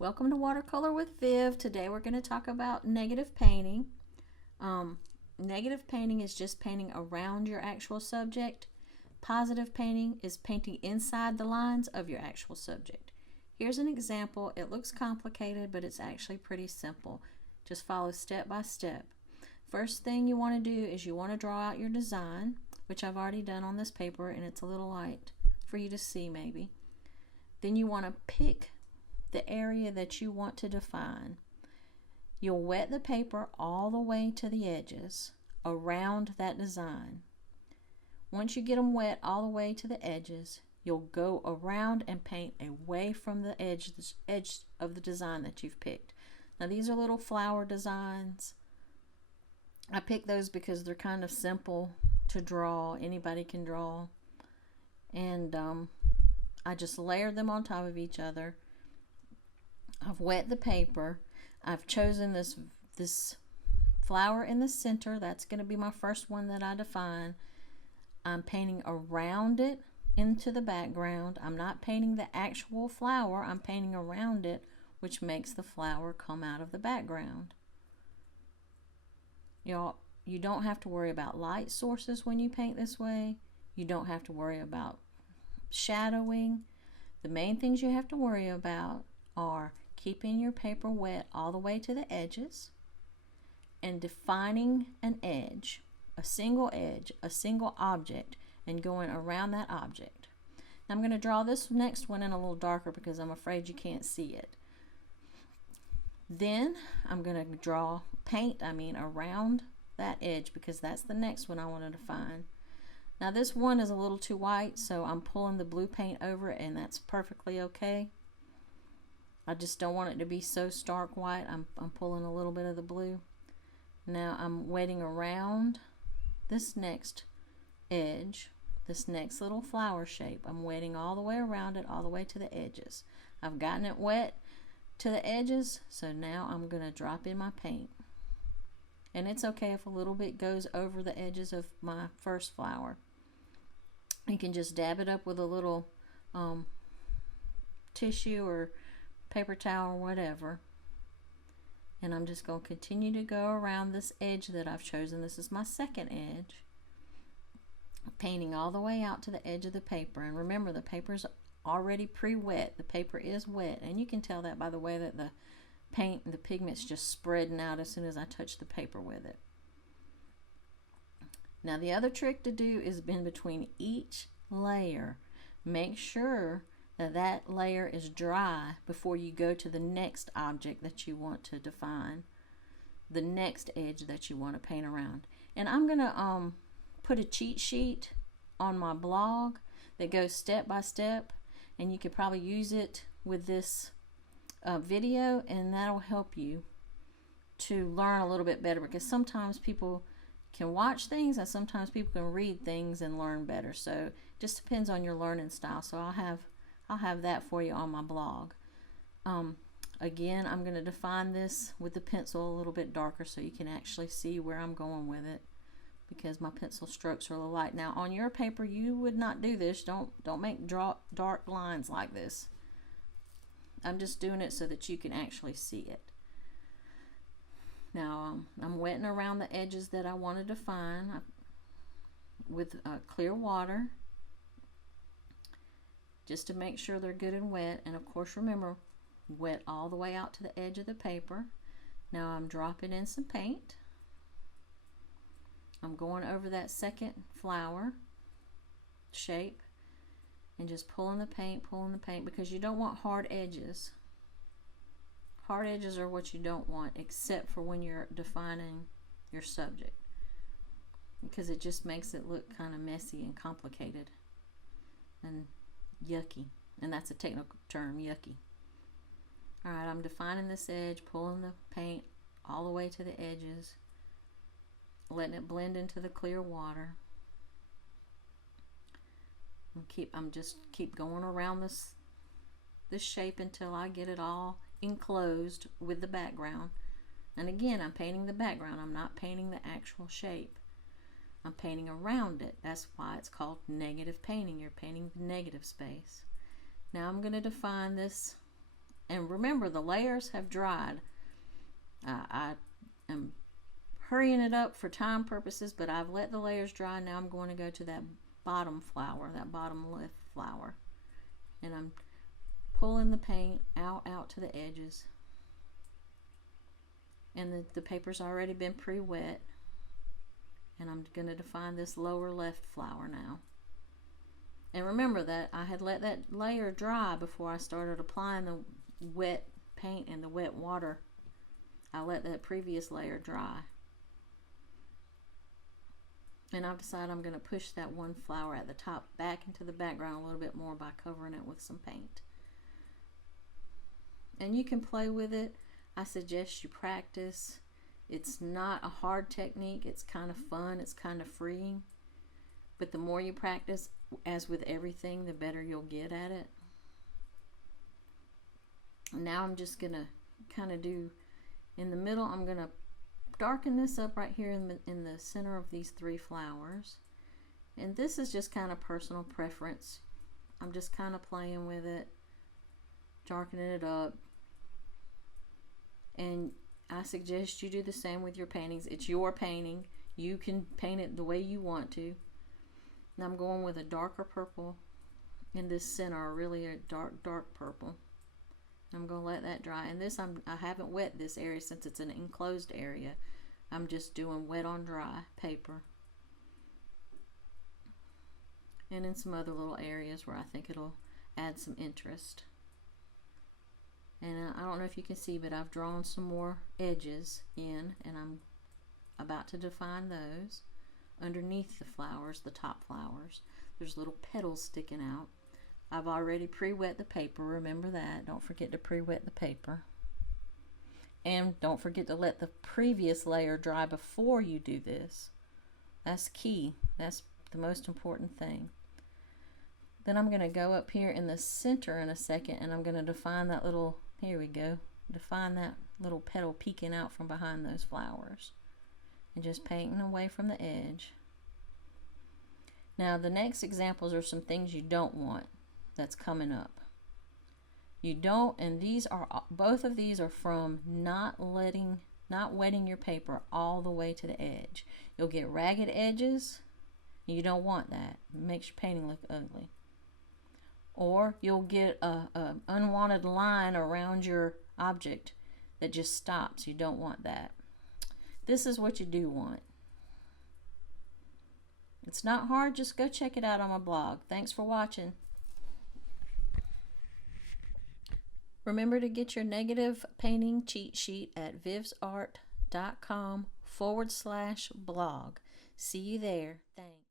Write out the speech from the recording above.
Welcome to Watercolor with Viv. Today we're going to talk about negative painting. Negative painting is just painting around your actual subject. Positive painting is painting inside the lines of your actual subject. Here's an example. It looks complicated, but it's actually pretty simple. Just follow step by step. First thing you want to do is you want to draw out your design, which I've already done on this paper, and it's a little light for you to see maybe. Then you want to pick the area that you want to define. You'll wet the paper all the way to the edges around that design. Once you get them wet all the way to the edges, you'll go around and paint away from the edge of the design that you've picked. Now these are little flower designs. I picked those because they're kind of simple to draw. Anybody can draw. And I just layered them on top of each other. I've wet the paper. I've chosen this flower in the center. That's going to be my first one that I define. I'm painting around it into the background. I'm not painting the actual flower. I'm painting around it, which makes the flower come out of the background. Y'all, you don't have to worry about light sources when you paint this way. You don't have to worry about shadowing. The main things you have to worry about are keeping your paper wet all the way to the edges and defining an edge, a single object, and going around that object. Now I'm going to draw this next one in a little darker because I'm afraid you can't see it. Then I'm going to paint around that edge because that's the next one I want to define. Now this one is a little too white, so I'm pulling the blue paint over it, and that's perfectly okay. I just don't want it to be so stark white. I'm pulling a little bit of the blue. Now I'm wetting around this next edge, this next little flower shape. I'm wetting all the way around it, all the way to the edges. I've gotten it wet to the edges, so now I'm going to drop in my paint. And it's okay if a little bit goes over the edges of my first flower. You can just dab it up with a little tissue or paper towel or whatever. And I'm just going to continue to go around this edge that I've chosen. This is my second edge. Painting all the way out to the edge of the paper. And remember, the paper's already pre-wet. The paper is wet. And you can tell that by the way that the paint and the pigment's just spreading out as soon as I touch the paper with it. Now the other trick to do is in between each layer. Make sure that layer is dry before you go to the next object that you want to define, the next edge that you want to paint around. And I'm going to put a cheat sheet on my blog that goes step by step, and you could probably use it with this video, and that'll help you to learn a little bit better, because sometimes people can watch things and sometimes people can read things and learn better. So it just depends on your learning style. So I'll have that for you on my blog. Again, I'm going to define this with the pencil a little bit darker so you can actually see where I'm going with it, because my pencil strokes are a little light. Now on your paper you would not do this. Don't make dark lines like this. I'm just doing it so that you can actually see it. Now I'm wetting around the edges that I want to define with clear water, just to make sure they're good and wet. And of course, remember, wet all the way out to the edge of the paper. Now I'm dropping in some paint. I'm going over that second flower shape and just pulling the paint, because you don't want hard edges. Hard edges are what you don't want, except for when you're defining your subject, because it just makes it look kind of messy and complicated and yucky. And that's a technical term, yucky. Alright, I'm defining this edge, pulling the paint all the way to the edges, letting it blend into the clear water. I'm just keep going around this shape until I get it all enclosed with the background. And again, I'm painting the background. I'm not painting the actual shape. I'm painting around it. That's why it's called negative painting. You're painting the negative space. Now I'm going to define this And remember, the layers have dried. I am hurrying it up for time purposes, but I've let the layers dry. Now I'm going to go to that bottom flower, that bottom left flower, and I'm pulling the paint out to the edges. And the paper's already been pre-wet, and I'm going to define this lower left flower now. And remember that I had let that layer dry before I started applying the wet paint and the wet water. I let that previous layer dry. And I've decided I'm going to push that one flower at the top back into the background a little bit more by covering it with some paint. And you can play with it. I suggest you practice. It's not a hard technique. It's kind of fun. It's kind of freeing. But the more you practice, as with everything, the better you'll get at it. Now I'm just going to kind of do, in the middle, I'm going to darken this up right here in the center of these three flowers. And this is just kind of personal preference. I'm just kind of playing with it, darkening it up. And I suggest you do the same with your paintings. It's your painting. You can paint it the way you want to. And I'm going with a darker purple in this center, really a dark purple. I'm going to let that dry. And this, I haven't wet this area since it's an enclosed area. I'm just doing wet on dry paper. And in some other little areas where I think it'll add some interest. And I don't know if you can see, but I've drawn some more edges in, and I'm about to define those underneath the flowers, the top flowers. There's little petals sticking out. I've already pre-wet the paper, remember that. Don't forget to pre-wet the paper. And don't forget to let the previous layer dry before you do this. That's key. That's the most important thing. Then I'm going to go up here in the center in a second, and I'm going to define that little, here we go, define that little petal peeking out from behind those flowers. And just painting away from the edge. Now the next examples are some things you don't want that's coming up. You don't, and these are, both of these are from not wetting your paper all the way to the edge. You'll get ragged edges. You don't want that. It makes your painting look ugly. Or you'll get a unwanted line around your object that just stops. You don't want that. This is what you do want. It's not hard. Just go check it out on my blog. Thanks for watching. Remember to get your negative painting cheat sheet at vivsart.com/blog. See you there. Thanks.